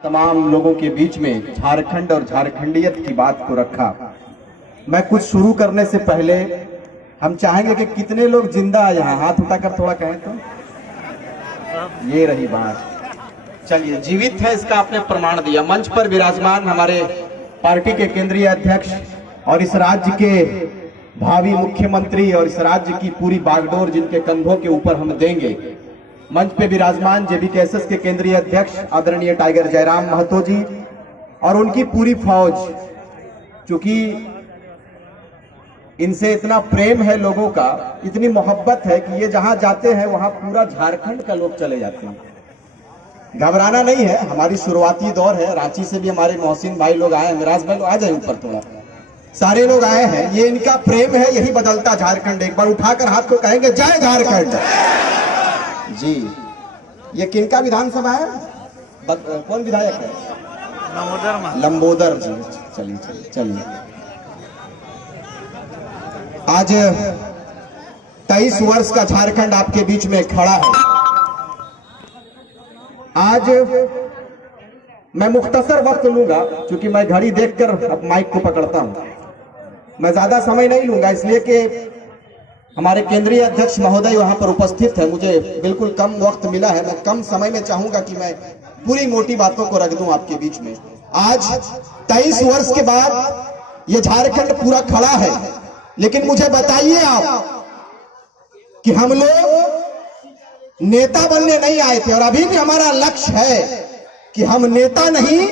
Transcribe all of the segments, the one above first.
तमाम लोगों के बीच में झारखंड और झारखंडियत की बात को रखा। मैं कुछ शुरू करने से पहले हम चाहेंगे कि कितने लोग जिंदा है यहाँ, हाथ उठाकर थोड़ा कहें तो। ये रही बात। चलिए, जीवित है इसका आपने प्रमाण दिया। मंच पर विराजमान हमारे पार्टी के केंद्रीय अध्यक्ष और इस राज्य के भावी मुख्यमंत्री और इस राज्य की पूरी बागडोर जिनके कंधों के ऊपर हम देंगे, मंच पे विराजमान जेबीकेएसएस के केंद्रीय अध्यक्ष आदरणीय टाइगर जयराम महतो जी और उनकी पूरी फौज। चूंकि इनसे इतना प्रेम है लोगों का, इतनी मोहब्बत है कि ये जहां जाते हैं वहां पूरा झारखंड का लोग चले जाते हैं। घबराना नहीं है, हमारी शुरुआती दौर है। रांची से भी हमारे मोहसिन भाई लोग आए हैं, मिराज भाई लोग आ जाए ऊपर थोड़ा, सारे लोग आए हैं। ये इनका प्रेम है, यही बदलता झारखंड। एक बार उठाकर हाथ को कहेंगे जय झारखंड जी। ये किनका विधानसभा है? कौन विधायक है? लंबोदर जी। चलिए चलिए चलिए। आज 23 वर्ष का झारखंड आपके बीच में खड़ा है। आज मैं मुख्तसर वक्त लूंगा, क्योंकि मैं घड़ी देखकर अब माइक को पकड़ता हूं। मैं ज्यादा समय नहीं लूंगा, इसलिए कि हमारे केंद्रीय अध्यक्ष महोदय वहां पर उपस्थित है। मुझे बिल्कुल कम वक्त मिला है। मैं कम समय में चाहूंगा कि मैं पूरी मोटी बातों को रख दूं आपके बीच में। आज 23 वर्ष के बाद ये झारखंड पूरा खड़ा है, लेकिन मुझे बताइए आप कि हम लोग नेता बनने नहीं आए थे, और अभी भी हमारा लक्ष्य है कि हम नेता नहीं,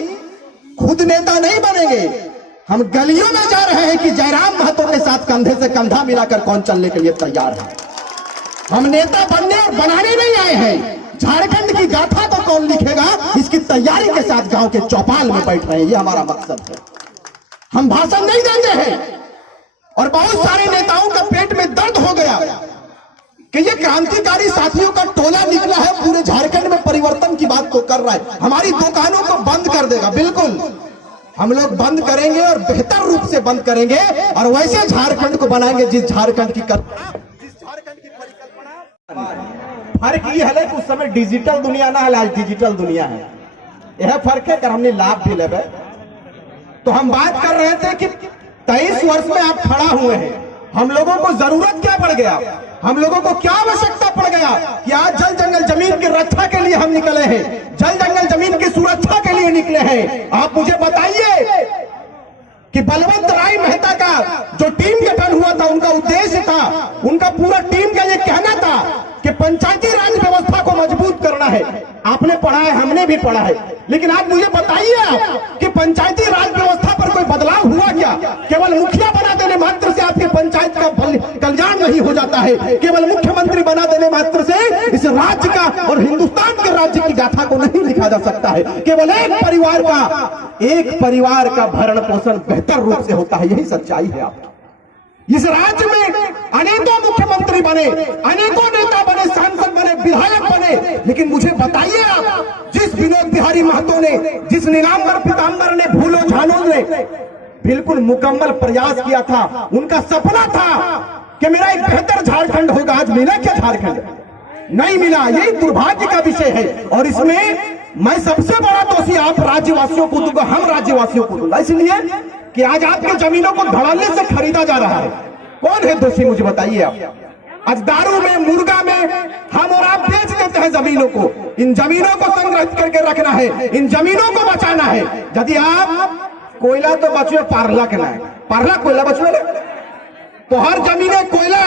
खुद नेता नहीं बनेंगे। हम गलियों में जा रहे हैं कि जयराम महतो के साथ कंधे से कंधा मिलाकर कौन चलने के लिए तैयार है। हम नेता बनने और बनाने नहीं आए हैं। झारखंड की गाथा को कौन लिखेगा, इसकी तैयारी के साथ गांव के चौपाल में बैठ रहे हैं। ये हमारा मकसद है। हम भाषण नहीं देंगे हैं। और बहुत सारे नेताओं का पेट में दर्द हो गया कि ये क्रांतिकारी साथियों का टोला निकला है, पूरे झारखंड में परिवर्तन की बात तो कर रहा है। हमारी दुकानों को बंद कर देगा। बिल्कुल हम लोग बंद करेंगे और बेहतर रूप से बंद करेंगे, और वैसे झारखंड को बनाएंगे जिस झारखंड की परिकल्पना। फर्क ये है कि उस समय डिजिटल दुनिया ना है, आज डिजिटल दुनिया है। यह फर्क है। कर हमने लाभ भी लेवे। तो हम बात कर रहे थे कि 23 वर्ष में आप खड़ा हुए हैं। हम लोगों को जरूरत क्या पड़ गया, हम लोगों को क्या आवश्यकता पड़ गया कि आज जल जंगल जमीन की रक्षा के लिए हम निकले हैं, जल जंगल जमीन की सुरक्षा के लिए निकले हैं। आप मुझे बताइए कि बलवंत राय मेहता का जो टीम गठन हुआ था, उनका उद्देश्य था, उनका पूरा टीम का ये कहना था कि पंचायती राज व्यवस्था को मजबूत करना है। आपने पढ़ा है, हमने भी पढ़ा है, लेकिन आज मुझे बताइए आप कि पंचायती राज व्यवस्था पर कोई बदलाव हुआ क्या? केवल मुखिया बना देने मात्र से आपके पंचायत का कल्याण नहीं हो जाता है। केवल मुख्यमंत्री बना देने मात्र से इस राज्य का और हिंदुस्तान के राज्य की गाथा को नहीं लिखा जा सकता है। केवल एक परिवार का भरण पोषण बेहतर रूप से होता है। यही सच्चाई है। आप इस राज्य में अनेकों मुख्यमंत्री बने, अनेकों नेता बने, सांसद बने, विधायक बने, लेकिन मुझे बताइए आप, जिस विनोद बिहारी महतो ने, जिस नीलांबर पीतांबर ने, भूलो झानो ने बिल्कुल मुकम्मल प्रयास किया था, उनका सपना था कि मेरा एक बेहतर झारखंड होगा। आज मिला क्या झारखंड? नहीं मिला। यही दुर्भाग्य का विषय है। और इसमें मैं सबसे बड़ा दोषी आप राज्यवासियों को दूंगा, हम राज्यवासियों को दूंगा, इसलिए कि आज आपकी जमीनों को धड़ल्ले से खरीदा जा रहा है। कौन है दोषी, मुझे बताइए आप। आज दारू में, मुर्गा में हम और आप बेच देते हैं जमीनों को। इन जमीनों को संग्रहित करके रखना है, इन जमीनों को बचाना है। यदि आप कोयला तो बचुए, पारला के ना, पारला कोयला बचुए, तो हर जमीने कोयला,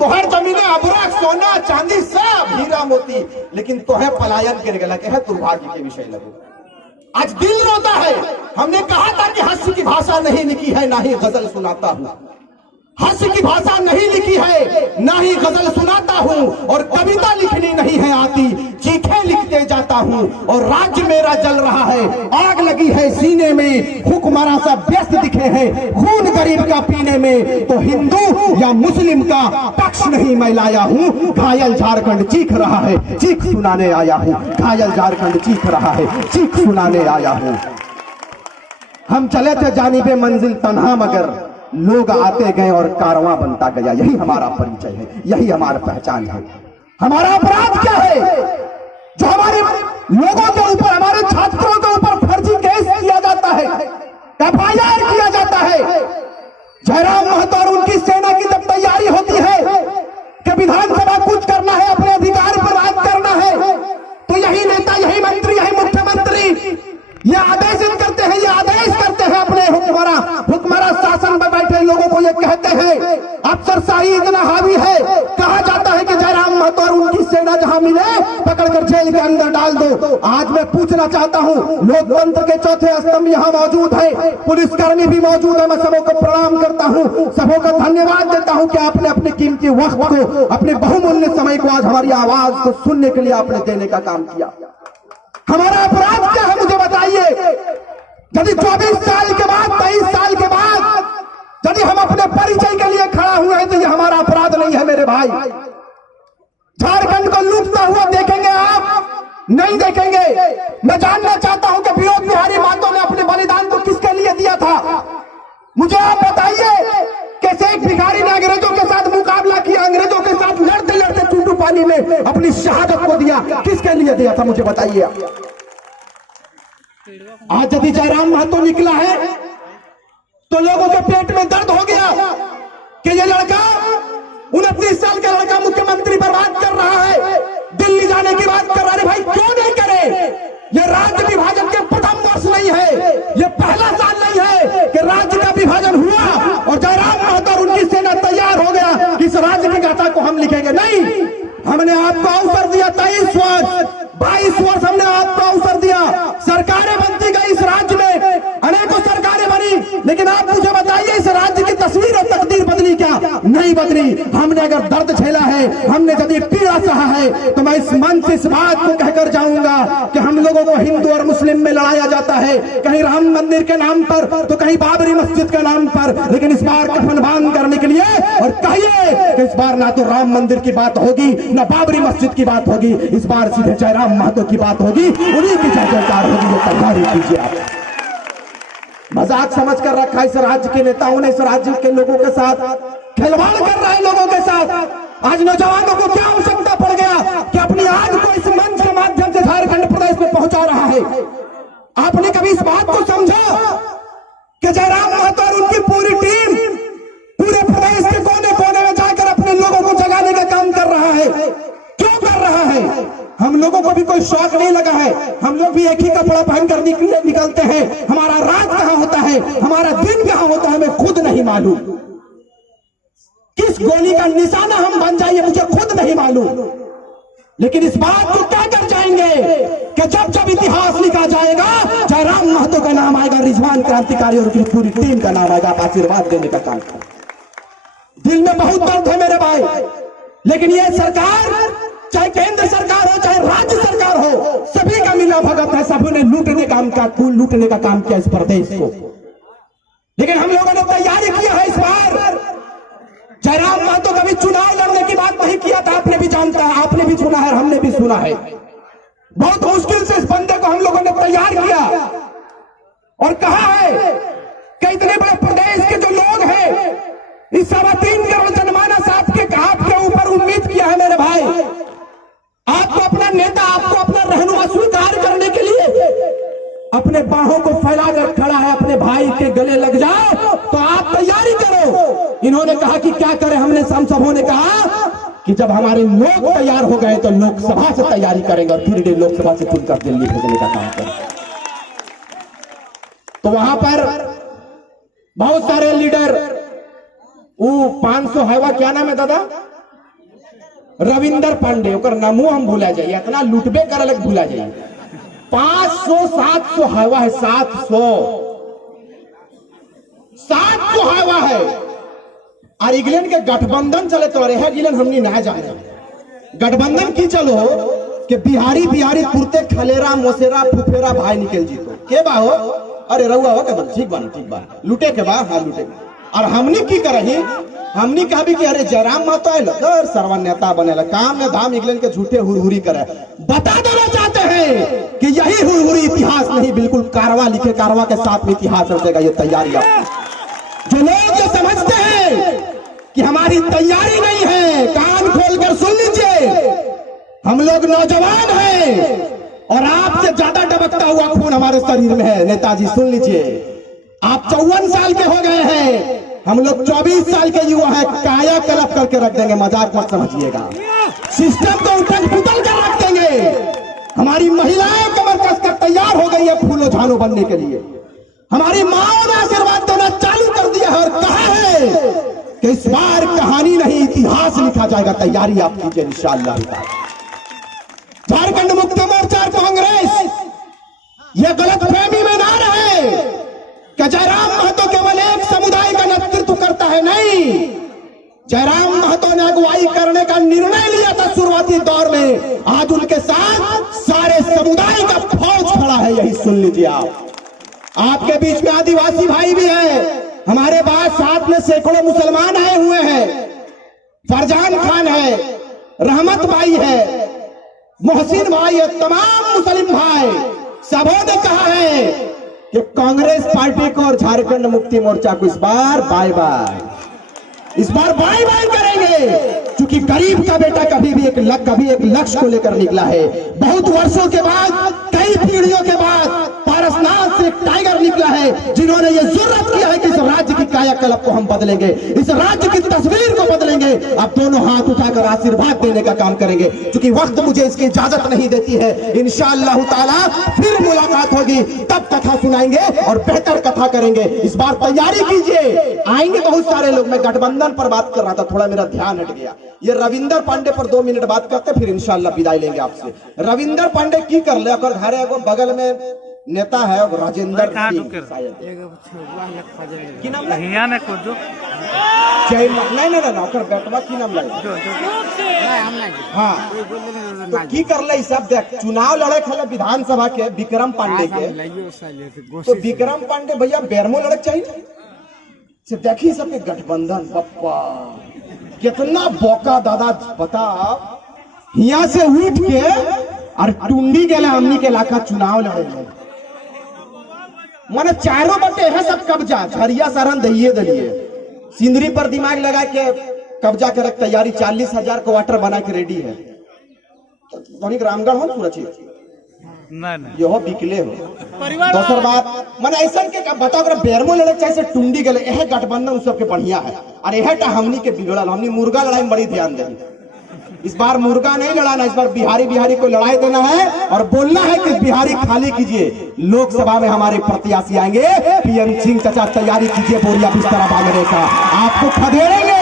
तो हर जमीने अबरक, सोना चांदी, सब हीरा मोती, लेकिन तो है पलायन के गला के है दुर्भाग्य के विषय लगो। आज दिल रोता है। हमने कहा था कि हास्य की भाषा नहीं लिखी है, ना ही गजल सुनाता हूं। हास्य की भाषा नहीं लिखी है, ना ही गजल सुनाता हूं, और कविता लिखनी नहीं है आती, चीखे लिखते जाता हूं। और राज्य मेरा जल रहा है, आग लगी है सीने में, हुक्मरान सब व्यस्त दिखे हैं खून गरीब का पीने में। तो हिंदू या मुस्लिम का पक्ष नहीं मैं लाया हूं, घायल झारखंड चीख रहा है, चीख सुनाने आया हूं। घायल झारखंड चीख रहा है, चीख सुनाने आया हूं। हम चले थे जानिबे मंजिल तन्हा, मगर लोग आते गए और कारवां बनता गया। यही हमारा परिचय है, यही हमारा पहचान है। हमारा अपराध क्या है जो हमारे लोगों के ऊपर, हमारे छात्रों के ऊपर ये आदेशित करते हैं, ये आदेश करते हैं अपने हुक्मरान शासन में बैठे लोगों को। ये कहते हैं अफसरशाही इतना हावी है, कहा जाता है कि जयराम महतो और उनकी सेना जहां मिले पकड़कर जेल के अंदर डाल दो। आज मैं पूछना चाहता हूं, लोकतंत्र के चौथे स्तंभ यहां मौजूद है, पुलिसकर्मी भी मौजूद है। मैं सबों को प्रणाम करता हूं, सबों को धन्यवाद देता हूं कि आपने अपने कीमती वक्त को, अपने बहुमूल्य समय को आज हमारी आवाज को सुनने के लिए आपने देने का काम किया। हमारा अपराध क्या है मुझे बताइए? यदि 24 साल के बाद, 23 साल के बाद यदि हम अपने परिचय के लिए खड़ा हुए हैं तो ये हमारा अपराध नहीं है मेरे भाई। झारखंड को लूटता हुआ देखेंगे आप? नहीं देखेंगे। मैं जानना चाहता हूं कि विनोद बिहारी महतो ने अपने बलिदान को किसके लिए दिया था? मुझे आप बताइए। कैसे एक भिखारी ने अंग्रेजों के साथ मुकाबला किया, अंग्रेजों के साथ लड़ते लड़ते टूटू पानी में अपनी शहादत को दिया, किसके लिए दिया था मुझे बताइए। आज यदि जयराम महतो निकला है तो लोगों के पेट में दर्द हो गया कि ये लड़का 29 साल का लड़का मुख्यमंत्री पर बात कर रहा है, दिल्ली जाने की बात कर रहा है। भाई क्यों नहीं करे? ये राज्य विभाजन के प्रथम वर्ष नहीं है, ये पहला साल नहीं है कि राज्य का विभाजन हुआ और जयराम महतो और उनकी सेना तैयार हो गया कि इस राज्य की गाथा को हम लिखेंगे। नहीं, हमने आपको अवसर दिया 23 वर्ष, 22 वर्ष हमने आपको अवसर दिया। सरकारें बनती गई इस राज्य में, अनेकों सरकारें बनी, लेकिन आप मुझे बताइए इस राज्य की तस्वीर और तकदीर बदली क्या? नहीं बदली। हमने अगर दर्द झेला है, हमने यदि पीड़ा सहा है, तो मैं इस मंच से इस बात को कहकर जाऊंगा कि हम लोगों को हिंदू और मुस्लिम में लड़ाया जाता है, कहीं राम मंदिर के नाम पर तो कहीं बाबरी मस्जिद के नाम पर, लेकिन इस बार कफन बांध करने के लिए और कहिए कि इस बार ना तो राम मंदिर की बात होगी ना बाबरी मस्जिद की बात होगी, इस बार सीधे जयराम महतो की बात होगी, उन्हीं की जयकार होगी। ये तैयारी कीजिए आप। मजाक समझ कर रखा इस राज्य के नेताओं ने, इस राज्य के लोगों के साथ खिलवाड़ कर रहा है लोगों के साथ। आज नौजवानों को क्या आवश्यकता पड़ गया कि अपनी आग को इस मंच के माध्यम से झारखंड प्रदेश में पहुंचा रहा है। आपने कभी इस बात को समझा कि जयराम महतो और उनकी पूरी टीम पूरे प्रदेश के कोने कोने में जाकर अपने लोगों को जगाने का काम कर रहा है? क्यों कर रहा है? हम लोगों को भी कोई शौक नहीं लगा है, हम लोग भी एक ही कपड़ा पहनकर निकलते हैं। हमारा रात कहां होता है, हमारा दिन कहां होता है, हमें खुद नहीं मालूम। किस गोली का निशाना हम बन जाइए मुझे खुद नहीं मालूम। लेकिन इस बात को क्या कर जाएंगे कि जब जब इतिहास लिखा जाएगा जयराम महतो का नाम आएगा, रिजवान क्रांतिकारी और उनकी पूरी टीम का नाम आएगा। आप आशीर्वाद देने का काम करें। दिल में बहुत दर्द है मेरे भाई, लेकिन ये सरकार, चाहे केंद्र सरकार हो चाहे राज्य सरकार हो, सभी का मिला भगत है, सभी ने लूटने का काम किया इस प्रदेश को। लेकिन हम लोगों ने तैयारी किया है इस बार। जयराम महतो कभी चुनाव लड़ने की बात नहीं किया था, आपने भी जानता है, आपने भी सुना है, हमने भी सुना है। बहुत मुश्किल से इस बंदे को हम लोगों ने तैयार किया और कहा है कि इतने बड़े प्रदेश के जो लोग हैं, इस 3.25 करोड़ जनमानस आपके ऊपर उम्मीद किया है मेरे भाई। आपको अपना नेता, आपको अपना रहनुमा स्वीकार करने के लिए अपने बाहों को फैलाकर खड़ा है। अपने भाई के गले लग जाओ तो आप तैयारी करो। इन्होंने कहा कि क्या करें, हमने हम सबों ने कहा कि जब हमारे लोग तैयार हो गए तो लोकसभा से तैयारी करेंगे और फिर लोकसभा से चुनकर दिल्ली भेजने का काम करेंगे। तो वहां पर बहुत सारे लीडर, वो 500 है, वह क्या नाम है दादा, रविंदर पांडे, ओकर नामो हम भूला जाइए, इतना लुटबे कर अलग भूला जाइए। 500-700 हवा है, 700 हवा है। और इंग्लैंड के गठबंधन चले तो अरे है गिलन हमनी ना जाने गठबंधन की चलो कि बिहारी पुरते खलेरा मोसेरा फुफेरा भाई निकल जीतो के बा हो, अरे रहुआ हो के ठीक बा लूटे के बा, हाँ लूटे। और हमने की करही, हमने कहा भी कि अरे जयराम महतो आए लगर सर्वा नेता बने काम में धाम इंग्लैंड के झूठे हुरहुरी करे। बता देना चाहते हैं कि यही हुरहुरी इतिहास नहीं, बिल्कुल कारवा लिखे, कारवा के साथ में इतिहास रचेगा। ये तैयारी जो लोग जो समझते हैं कि हमारी तैयारी नहीं है, कान खोलकर सुन लीजिए। हम लोग नौजवान हैं और आपसे ज्यादा टपकता हुआ खून हमारे शरीर में है। नेताजी सुन लीजिए, आप 54 साल के हो गए हैं, हम लोग 24 साल के युवा हैं। काया कलप करके रख देंगे, मजाक मत समझिएगा। सिस्टम को उठल पुतल कर रख देंगे। हमारी महिलाएं कमर कसकर तैयार हो गई है फूलों झानों फॉलो बनने के लिए। हमारी माओ ने आशीर्वाद देना चालू कर दिया है और कहा है कि इस बार कहानी नहीं इतिहास लिखा जाएगा। तैयारी आप कीजिए इंशाअल्लाह। झारखंड मुक्ति मोर्चा कांग्रेस यह गलतफहमी में ना रहे कि जयराम महतो केवल एक समुदाय का नेतृत्व करता है। नहीं, जयराम महतो ने अगुवाई करने का निर्णय लिया था शुरुआती दौर में। आज उनके साथ सारे समुदाय का फौज खड़ा है, यही सुन लीजिए आप। आपके बीच में आदिवासी भाई भी हैं, हमारे बाद साथ में सैकड़ों मुसलमान आए हुए हैं। फरजान खान है, रहमत भाई है, मोहसिन भाई है, तमाम मुस्लिम भाई सबों ने कहा है कि कांग्रेस पार्टी को और झारखंड मुक्ति मोर्चा को इस बार बाय बाय, इस बार बाय बाय करेंगे। क्योंकि गरीब का बेटा कभी एक लक्ष्य को लेकर निकला है। बहुत वर्षों के बाद, कई पीढ़ियों के बाद पारसनाथ से एक टाइगर निकला है जिन्होंने ये जुर्रत किया है कि इस राज्य की कायाकल्प को हम बदलेंगे, इस राज्य की तस्वीर को बदलेंगे। अब दोनों हाथ उठाकर आशीर्वाद देने का काम करेंगे। क्योंकि वक्त मुझे इसकी इजाजत नहीं देती है। इंशाअल्लाह ताला फिर मुलाकात होगी, तब कथा सुनाएंगे और बेहतर कथा करेंगे। इस बार तैयारी कीजिए, आएंगे बहुत सारे लोग। मैं गठबंधन पर बात कर रहा था, थोड़ा मेरा ध्यान हट गया। ये रविंदर पांडे पर 2 मिनट बात करते, फिर इंशाअल्लाह विदाई लेंगे आपसे। रविंदर पांडे की कर ले, अगर घरे एगो बगल में नेता है राजेंद्र सिंह शायद की नाम हिया ने को जो नहीं ओकर बेटवा की नाम लगे। हाँ, तो की कर ले सब देख। चुनाव लड़े खले विधानसभा के विक्रम पांडे के, तो विक्रम पांडे भैया बेरमो लड़क चाहिए से देखी सबके गठबंधन। पप्पा कितना बोका दादा बता, यहाँ से उठ के और टुंडी के हमनी के इलाका चुनाव लड़े माने चारों बटे है सब कब्जा। झरिया सरहन दहिए दलिए सिंदरी पर दिमाग लगा के कब्जा करे तैयारी। 40,000 क्वार्टर बना के रेडी है। तो रामगढ़ हो सुरक्षित नहीं यहो बिकले हो। दोसर बात माने ऐसा के बताओ बेरमो लड़े चाहे टुंडी गले, यह गठबंधन सबके बढ़िया है। और यह हमनी के बिगड़ल, हमनी मुर्गा लड़ाई में बड़ी ध्यान दें। इस बार मुर्गा नहीं लड़ाना, इस बार बिहारी को लड़ाई देना है और बोलना है कि बिहारी खाली कीजिए। लोकसभा में हमारे प्रत्याशी आएंगे। पीएम सिंह चाचा तैयारी कीजिए बोरिया बिस्तरा बांधने का, आपको खदेड़ेंगे।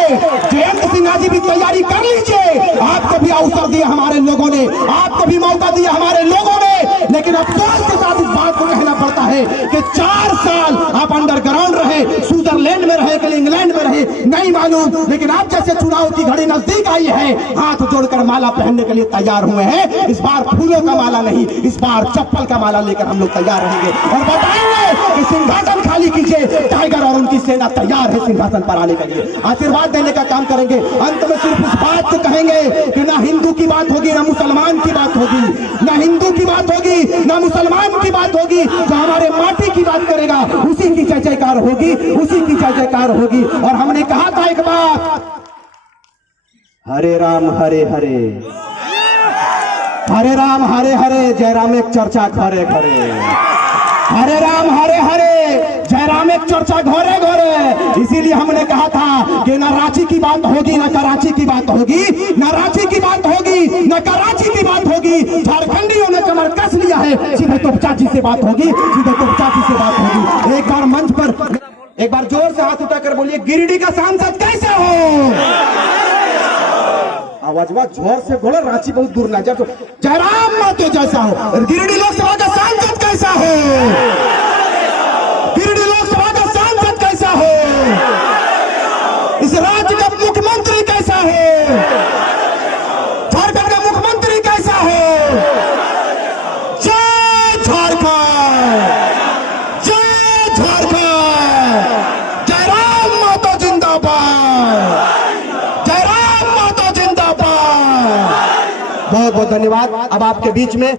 जयंत सिन्हा जी भी तैयारी कर लीजिए। आपको भी अवसर दिया हमारे लोगों ने, आपको भी मौका दिया हमारे लोगों ने। लेकिन अफसोस के साथ इस बात को कहना पड़ता है कि 4 साल आप अंडरग्राउंड रहे, स्विट्जरलैंड में रहे कि इंग्लैंड में रहे नहीं मालूम। लेकिन आप जैसे चुनाव की घड़ी नजदीक आई है, हाथ जोड़कर माला पहनने के लिए तैयार हुए हैं। इस बार फूलों का माला नहीं, इस बार चप्पल का माला लेकर हम लोग तैयार रहेंगे और बताएंगे कि सिंहासन खाली कीजिए। टाइगर और उनकी सेना तैयार है सिंहासन पर आने के लिए, आशीर्वाद देने का काम करेंगे। अंत में सिर्फ इस बात को कहेंगे कि ना हिंदू की बात होगी, ना मुसलमान की बात होगी, ना हिंदू की बात होगी, ना मुसलमान की बात होगी। जो हमारे माटी की बात करेगा उसी की जय जयकार होगी, उसी की जय जयकार होगी। और हमने कहा था एक बात, हरे राम हरे हरे, हरे राम हरे हरे, जय राम एक चर्चा घरे घरे। हरे राम हरे हरे, जय राम एक चर्चा घरे घरे। इसीलिए हमने कहा था कि ना रांची की बात होगी, ना कराची की बात होगी, ना रांची की बात होगी, ना कराची की बात होगी। झारखंडियों ने कमर कस लिया है, सीधे तोपचा जी से बात होगी, सीधे तोपचा जी से बात होगी। एक बार मंच पर एक बार जोर से हाथ उठाकर बोलिए, गिरिडीह का सांसद कैसे हो? आवाजवा जोर से बोलो, रांची बहुत दूर ना जाओ। जयराम महतो जैसा हो। गिरिडीह लोकसभा का सांसद कैसा हो? गिरिडीह लोकसभा का सांसद कैसा हो? इस राज्य का मुख्यमंत्री कैसा हो? झारखंड का मुख्यमंत्री कैसा हो? जय झारखंड, जय झारखंड, जयराम महतो जिंदाबाद, जयराम महतो जिंदाबाद। बहुत बहुत धन्यवाद। अब आपके बीच में